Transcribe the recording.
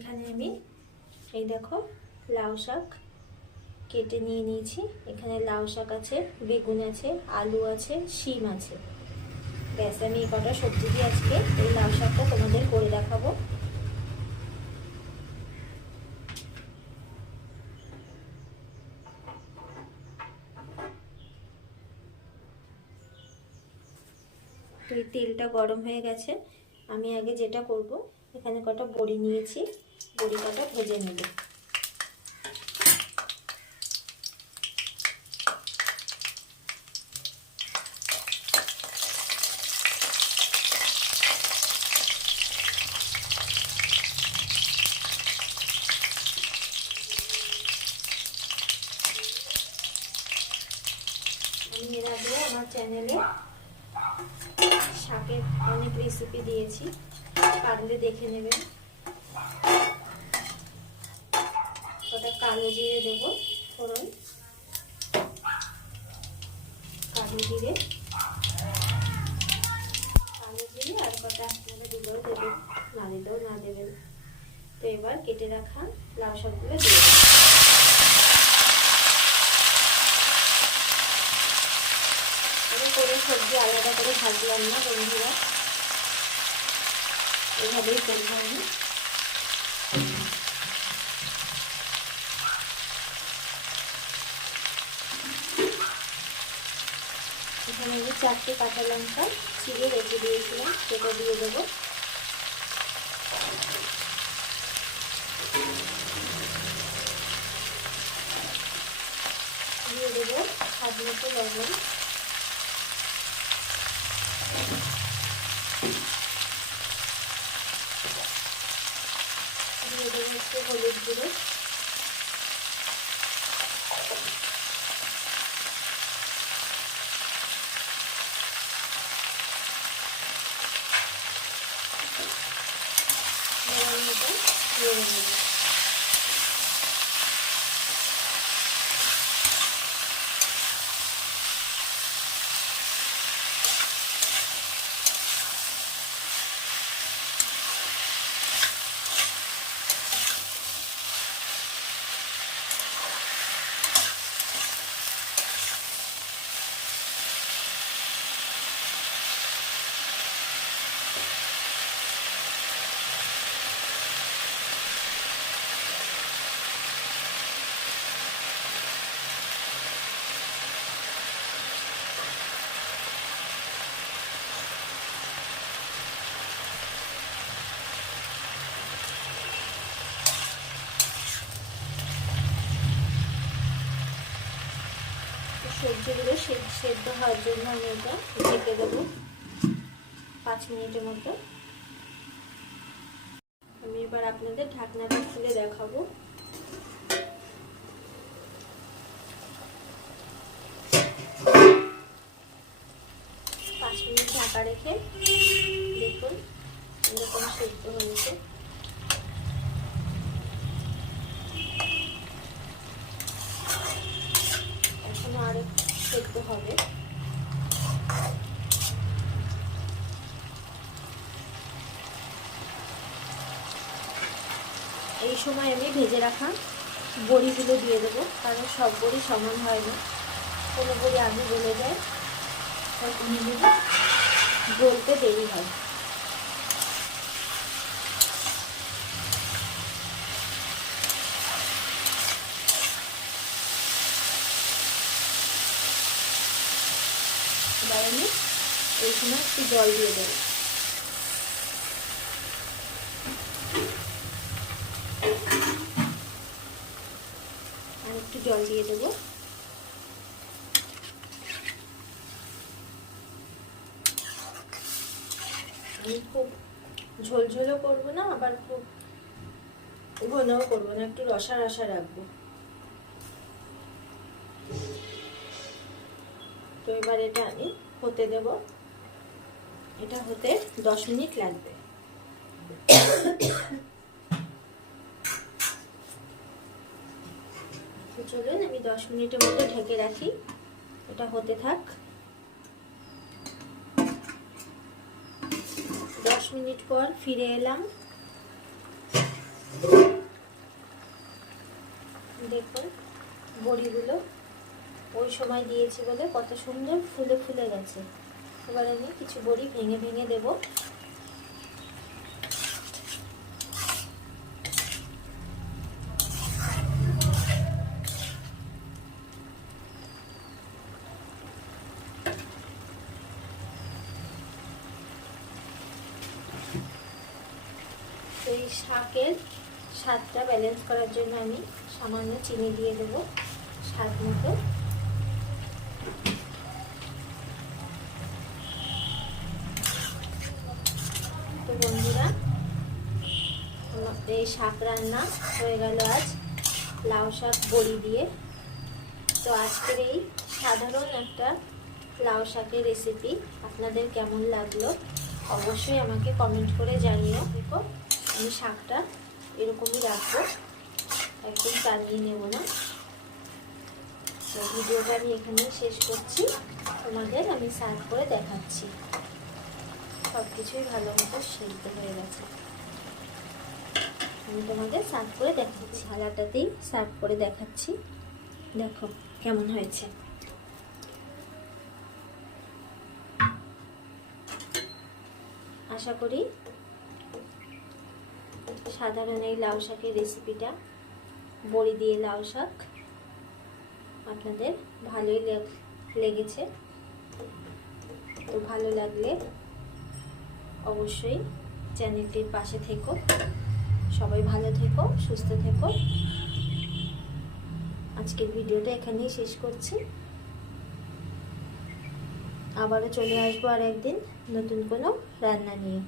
এখানে আমি এই দেখো লাউ শাক কেটে নিয়ে নিয়েছি। এখানে লাউ শাক আছে, বেগুন আছে, আলু আছে, শিম আছে। ব্যাস, আমি এই কটা সবজি দিয়ে আজকে এই লাউ শাকটা তোমাদের করে দেখাবো। তেলটা গরম হয়ে গেছে। আমি আগে যেটা করব, এখানে কটা বড়ি নিয়েছি। বড়ি কটা ভেজে নেব। এর আগে আমার চ্যানেলে শাকের অনেক রেসিপি দিয়েছি, পারলে দেখে নেবেন। ওটা কালো জিরে দেবো, ফোড়ন। কালো জিরে। কালো জিরে আর কটা আপনারা দিলেও দেবেন না দিলেও না দেবেন তো এবার কেটে রাখা লাউ শাকগুলো দিয়ে আমি কোনো সবজি আলাদা করে ভাজলাম না বন্ধুরা। এভাবেই করব আমি এখানে আমি চারটে কাঁচা লঙ্কা চিড়ে রেখে দিয়েছিলাম, সেটা দিয়ে দেবো। দিয়ে দেবো স্বাদ মতো লবণ। দিয়ে দেবো হলুদ গুঁড়ো। নিয়েছি সবজিগুলো সেদ্ধ হওয়ার জন্য আমি এটা ঢেকে দেবো। পাঁচ মিনিটের মতো। আমি এবার আপনাদের ঢাকনাটা খুলে দেখাবো। পাঁচ মিনিট ঢাকা রেখে দেখুন এরকম সেদ্ধ হয়েছে এখনও আরও সেদ্ধ হবে এই সময় আমি ভেজে রাখা বড়িগুলো দিয়ে দেবো, কারণ সব বড়ি সমান হয় না। কোনো বড়ি আগে গলে যায় আর বড়ি গলতে দেরি হয়। এবার আমি এই সময় একটু জল দিয়ে দেবো আর একটু জল দিয়ে দেবো আমি খুব ঝোলঝোলও করব না, আবার খুব ঘনও করব না, একটু রসা রসা রাখব। তো এবার এটা আমি হতে দেব। এটা হতে দশ মিনিট লাগবে। চলুন, আমি দশ মিনিটের মতো ঢেকে রাখি। এটা হতে থাক। মিনিট পর ফিরে এলাম। দেখুন, বড়িগুলো ওই সময় দিয়েছি বলে কত সুন্দর ফুলে ফুলে গেছে। এবার আমি কিছু বড়ি ভেঙে ভেঙে দেবো। এই শাকের স্বাদটা ব্যালেন্স করার জন্য আমি সামান্য চিনি দিয়ে দেবো স্বাদ মতো। তো বন্ধুরা এই শাক রান্না হয়ে গেল আজ লাউ শাক বড়ি দিয়ে। তো আজকের এই সাধারণ একটা লাউ শাকের রেসিপি আপনাদের কেমন লাগল অবশ্যই আমাকে কমেন্ট করে জানিও। দেখো আমি শাকটা এরকমই রাখব। একদম টানিয়ে নেব না। তো ভিডিওটা আমি এখানেই শেষ করছি। তোমাদের আমি সার্ভ করে দেখাচ্ছি। সব কিছুই ভালো মতো সিদ্ধ হয়ে গেছে। আমি তোমাদের সার্ভ করে দেখাচ্ছি। থালাটাতেই সার্ভ করে দেখাচ্ছি। দেখো কেমন হয়েছে। আশা করি সাধারণ এই লাউ শাকের রেসিপিটা বড়ি দিয়ে লাউ শাক। আপনাদের ভালোই লেগেছে। তো ভালো লাগলে অবশ্যই চ্যানেলটির পাশে থেকো। সবাই ভালো থেকো, সুস্থ থেকো। আজকের ভিডিওটা এখানেই শেষ করছি। আবারও চলে আসব আর একদিন নতুন কোনো রান্না নিয়ে।